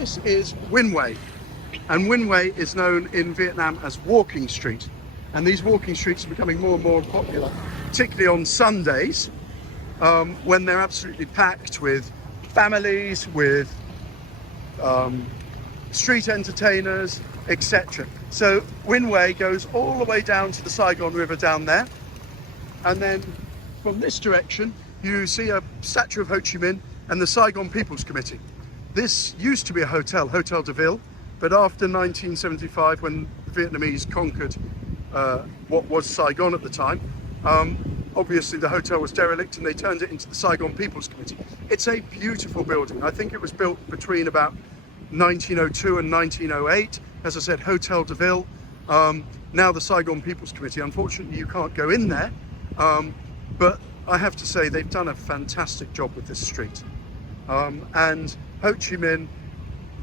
this is Nguyen Hue, and Nguyen Hue is known in Vietnam as walking street. And these walking streets are becoming more and more popular, particularly on Sundays, when they're absolutely packed with families, with street entertainers, etc. So Nguyen Hue goes all the way down to the Saigon River down there, and then from this direction you see a statue of Ho Chi Minh and the Saigon People's Committee. This used to be a hotel, Hotel de Ville, but after 1975, when the Vietnamese conquered what was Saigon at the time, obviously the hotel was derelict and they turned it into the Saigon People's Committee. It's a beautiful building. I think it was built between about 1902 and 1908. As I said, Hotel de Ville, now the Saigon People's Committee. Unfortunately, you can't go in there, but I have to say they've done a fantastic job with this street. And Ho Chi Minh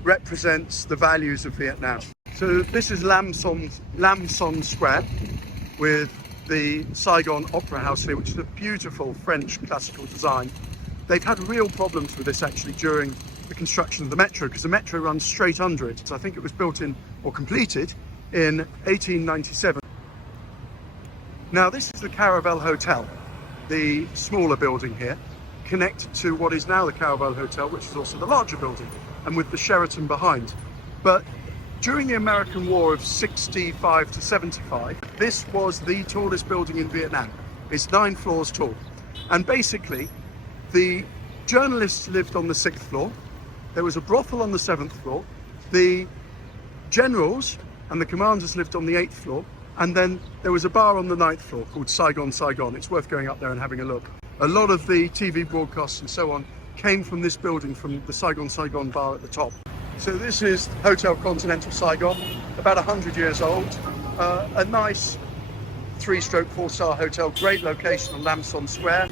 represents the values of Vietnam. So this is Lam Son Square with the Saigon Opera House here, which is a beautiful French classical design. They've had real problems with this actually during the construction of the metro, because the metro runs straight under it. So I think it was built in, or completed, in 1897. Now this is the Caravel Hotel, the smaller building here, connected to what is now the Caravelle Hotel, which is also the larger building, and with the Sheraton behind. But during the American War of 65 to 75, this was the tallest building in Vietnam. It's 9 floors tall. And basically, the journalists lived on the 6th floor. There was a brothel on the 7th floor. The generals and the commanders lived on the 8th floor. And then there was a bar on the 9th floor called Saigon Saigon. It's worth going up there and having a look. A lot of the TV broadcasts and so on came from this building, from the Saigon Saigon bar at the top. So this is Hotel Continental Saigon, about 100 years old. A nice 3-stroke 4-star hotel, great location on Lam Son Square.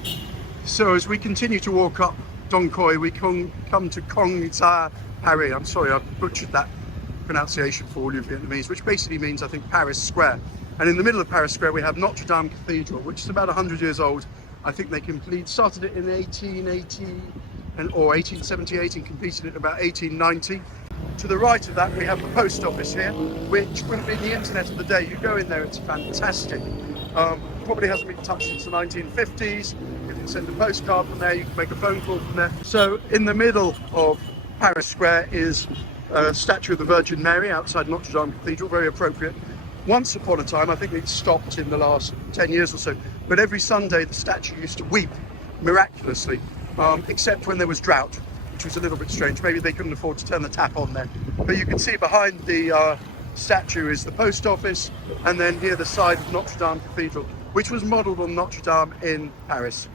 So as we continue to walk up Dong Khoi, we come to Kong Sa Paris. I'm sorry, I butchered that pronunciation for all you Vietnamese, which basically means, I think, Paris Square. And in the middle of Paris Square, we have Notre Dame Cathedral, which is about 100 years old. I think they started it in 1880 or 1878 and completed it in about 1890. To the right of that, we have the post office here, which would have been the internet of the day. You go in there, it's fantastic. Probably hasn't been touched since the 1950s. You can send a postcard from there, you can make a phone call from there. So in the middle of Paris Square is a statue of the Virgin Mary outside Notre Dame Cathedral, very appropriate. Once upon a time, I think it's stopped in the last 10 years or so, but every Sunday the statue used to weep miraculously, except when there was drought, which was a little bit strange. Maybe they couldn't afford to turn the tap on there. But you can see behind the statue is the post office, and then here the side of Notre Dame Cathedral, which was modelled on Notre Dame in Paris.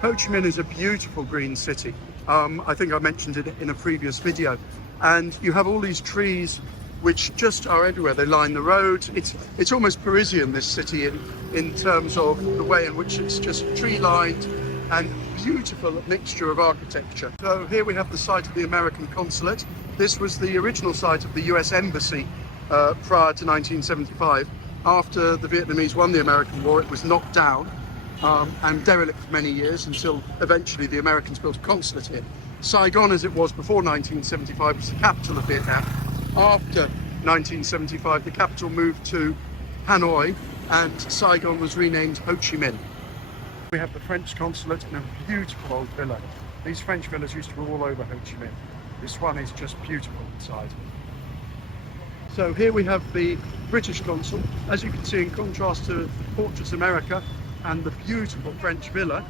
Ho Chi Minh is a beautiful green city. I think I mentioned it in a previous video. And you have all these trees which just are everywhere. They line the roads. It's almost Parisian, this city, in terms of the way in which it's just tree-lined and beautiful mixture of architecture. So here we have the site of the American Consulate. This was the original site of the US Embassy prior to 1975. After the Vietnamese won the American War, it was knocked down and derelict for many years until eventually the Americans built a consulate here. Saigon, as it was before 1975, was the capital of Vietnam. After 1975, the capital moved to Hanoi and Saigon was renamed Ho Chi Minh. We have the French consulate in a beautiful old villa. These French villas used to be all over Ho Chi Minh. This one is just beautiful inside. So here we have the British consul. As you can see, in contrast to Fortress America and the beautiful French villa,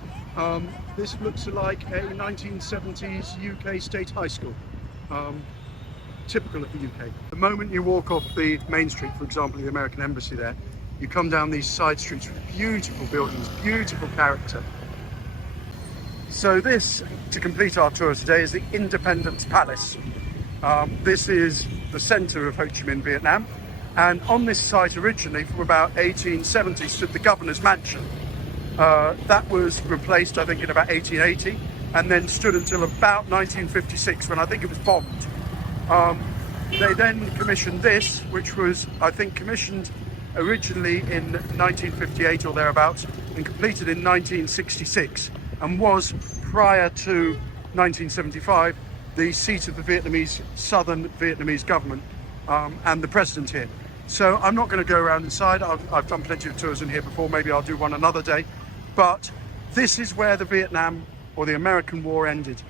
this looks like a 1970s UK state high school. Typical of the UK. The moment you walk off the main street, for example, the American Embassy there, you come down these side streets with beautiful buildings, beautiful character. So this, to complete our tour today, is the Independence Palace. This is the centre of Ho Chi Minh, Vietnam. And on this site originally, from about 1870, stood the Governor's Mansion. That was replaced, I think, in about 1880, and then stood until about 1956, when I think it was bombed. They then commissioned this, which was, I think, commissioned originally in 1958 or thereabouts, and completed in 1966, and was, prior to 1975, the seat of the Vietnamese, southern Vietnamese government, and the president here. So I'm not going to go around inside. I've done plenty of tours in here before. Maybe I'll do one another day. But this is where the Vietnam or the American War ended.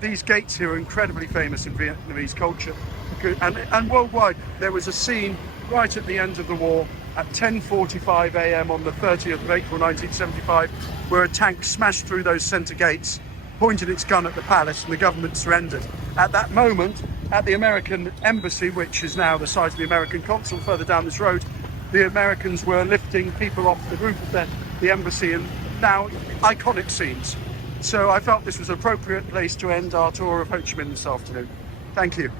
These gates here are incredibly famous in Vietnamese culture, and worldwide. There was a scene right at the end of the war at 10:45 a.m. on the 30th of April 1975, where a tank smashed through those centre gates, pointed its gun at the palace, and the government surrendered. At that moment, at the American embassy, which is now the size of the American consulate further down this road, the Americans were lifting people off the roof of the embassy, and now iconic scenes. So I felt this was an appropriate place to end our tour of Ho Chi Minh this afternoon. Thank you.